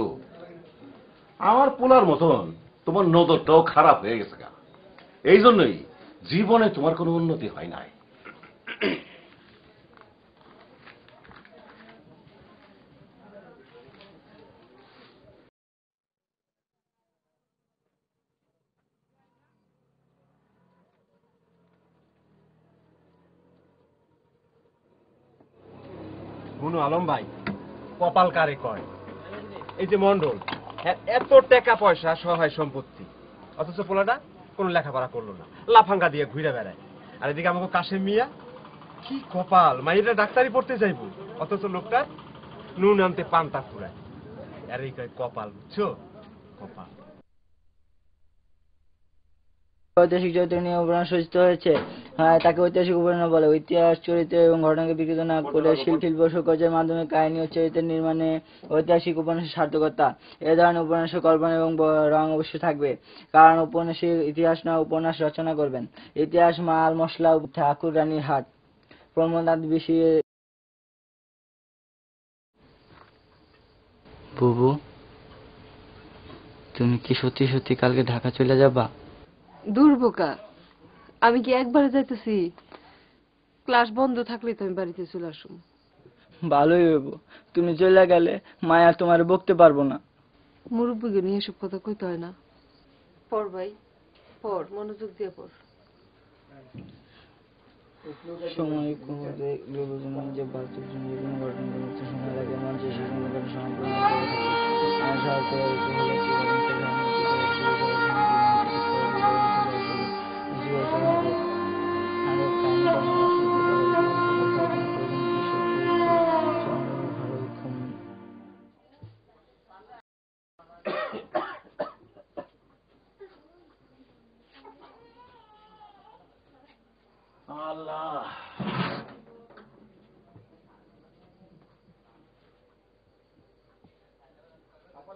আমার পোলার মতন তোমার নজরটাও খারাপ হয়ে গেছে গা। এই জন্যই জীবনে তোমার কোনো উন্নতি হয় নাই। বুনু আলম ভাই, কপাল কারে কয়? এই যে মন্ডল, এত টাকা পয়সা সহায় সম্পত্তি, অথচ পোলাটা কোনো লেখাপড়া করলো না, লাফাঙ্গা দিয়ে ঘুরে বেড়ায়। আর এদিকে আমাকে কাশেম মিয়া, কি কপাল, মাইরা ডাক্তারি পড়তে যাইব, অথচ লোকটা নুন আনতে পান্তা ফুরায়। আর এই কয় কপাল, বুঝছো? কপাল। ঐতিহাসিক চরিত্র নিয়ে উপন্যাস রচিত হয়েছে, তাকে ঐতিহাসিক উপন্যাস বলে। ইতিহাস চরিত্র এবং ঘটনাকে বিকৃত না করে শিল্প সৌকর্যের মাধ্যমে কাহিনী ও চরিত্রের নির্মাণে ঐতিহাসিক উপন্যাসের সার্থকতা। এ ধরনের উপন্যাসের কল্পনা এবং রং অবশ্যই থাকবে, কারণ উপন্যাসী ইতিহাস না উপন্যাস রচনা করবেন। ইতিহাস মাল মশলা, ঠাকুর রানীর হাট, প্রমোদাত বিষয়ে। বুবু, তুমি কি সত্যি সত্যি কালকে ঢাকা চলে যাবা? দুর্বোকা, আমি কি একবারে যাইতেছি? ক্লাস বন্ধ থাকলে তো আমি বাড়িতে চলে আসুন। ভালোই হইব, তুমি চলে গেলে মায়া তোমার বকতে পারবো না। মুরব্বীকে নিয়ে এসব কথা কইতে হয় না। পড় ভাই, পড়, মনোযোগ দিয়ে পড়। সময় কমতে যে বাস্তব যে কোনো ঘটনা ঘটতে সময় লাগে, মানুষের সেই ঘটনা সম্পূর্ণ আল্লাহ,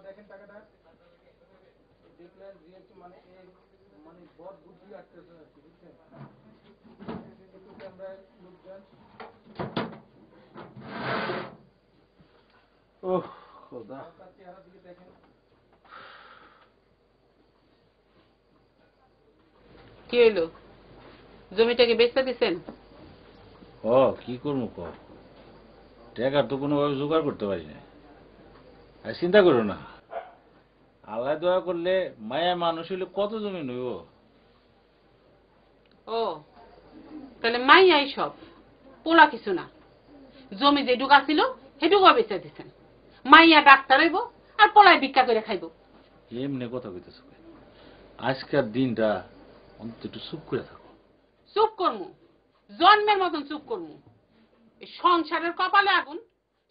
দেখেন টাকাটা দেখলেন যেহেতু মানে বড় বুদ্ধি আসতেছে না, বুঝছেন? একটু ক্যামেরায় লুক দেন। ওহ খোদা, চেহারা দিকে দেখেন। কি হইলো? জমিটাকে বেচতে দিছেন? ও কি করবো ক, টাকার তো কোনোভাবে জোগাড় করতে পারি না। আর চিন্তা করো না, আল্লাহ দয়া করলে মায়া মানুষ হইলে কত জমি নইব। ও তাহলে মাইয়াই সব, পোলা কিছু না। জমি যে ঢুকা ছিল সেটুকু বেচে দিছেন। মাইয়া ডাক্তার হইব আর পোলায় ভিক্ষা করে খাইব। এমনি কথা কইতেছ, আজকের দিনটা অন্তত একটু চুপ করে থাকো। চুপ করমু, জন্মের মতন চুপ করমু। এই সংসারের কপালে আগুন,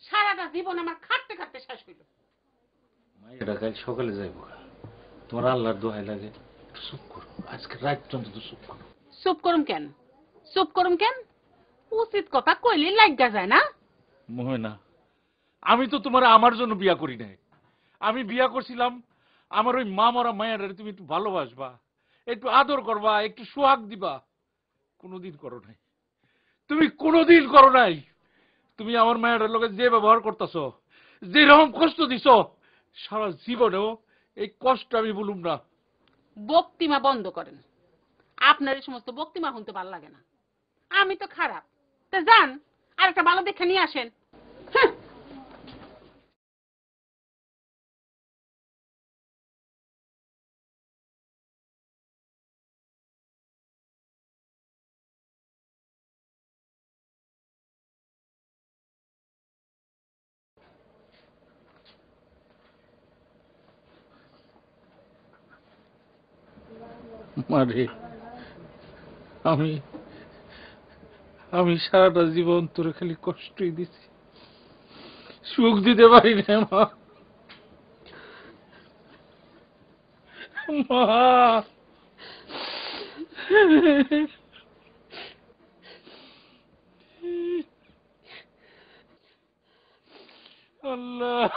সারাটা জীবন আমার খাটতে খাটতে শেষ হইল। মাইয়াটা কাল সকালে যাইব, তোমার আল্লাহর দোহাই লাগে, একটু চুপ করো। আজকে রাত অন্তত চুপ করো। চুপ করুম কেন? চুপ করুম কেন? উচিত কথা কইলে লাগা যায় না? মোহনা, আমি তো তোমার আমার জন্য বিয়া করি নাই। আমি বিয়া করছিলাম আমার ওই মা মরা মায়ের তুমি একটু ভালোবাসবা, একটু আদর করবা, একটু সোহাগ দিবা। কোনোদিন করো নাই, তুমি কোনোদিন করো নাই। তুমি আমার মায়ের লোকে যে ব্যবহার করতেছ, যে রকম কষ্ট দিছ, সারা জীবনেও এই কষ্ট আমি বলুম না। বক্তিমা বন্ধ করেন। আপনার এই সমস্ত বক্তিমা শুনতে ভালো লাগে না। আমি তো খারাপ, তা যান আর একটা ভালো দেখে নিয়ে আসেন। মারে, আমি সারাটা জীবন তোরে খালি কষ্টই দিছি, সুখ দিতে পারি না মা। মা, আল্লাহ,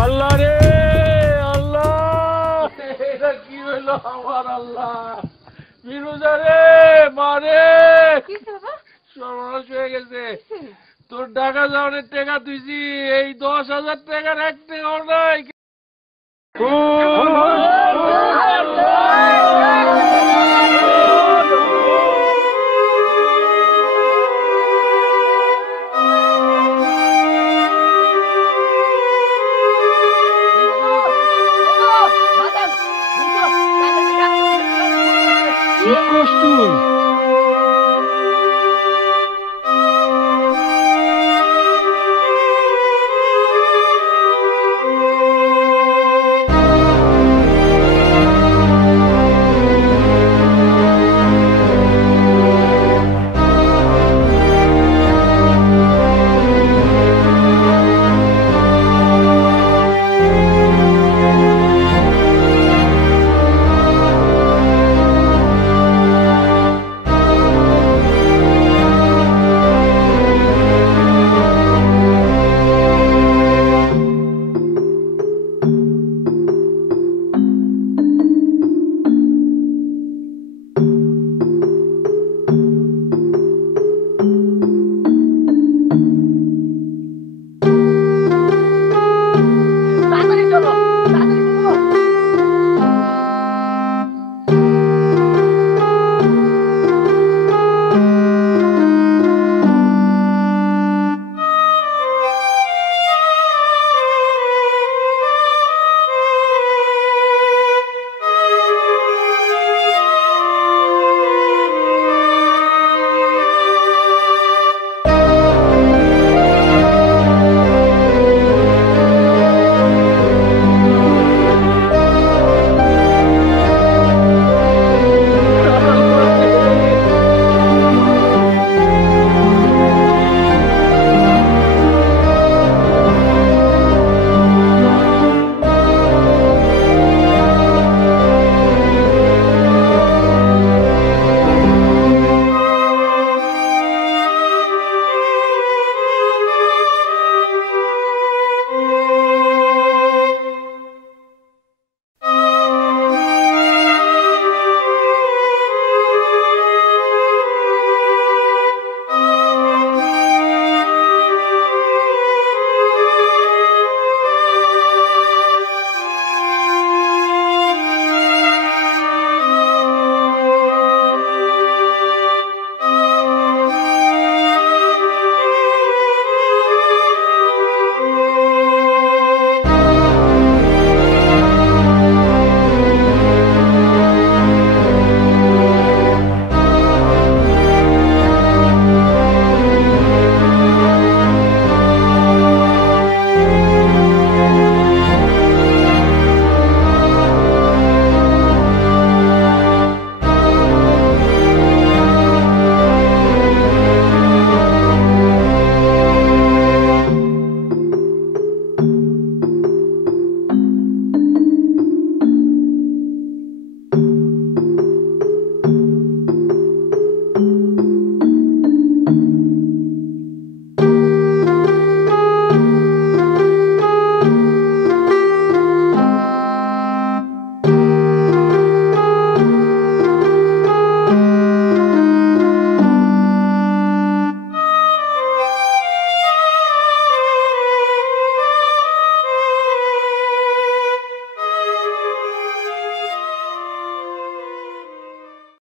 আল্লাহ রে আল্লাহ, এটা কি হইলো আমার আল্লাহ। ফিরোজা রে মারে, সর্বনাশ হয়ে গেছে। তোর টাকা যাওয়ার টাকা তুইছি, এই 10,000 টাকার এক টাকাও নাই।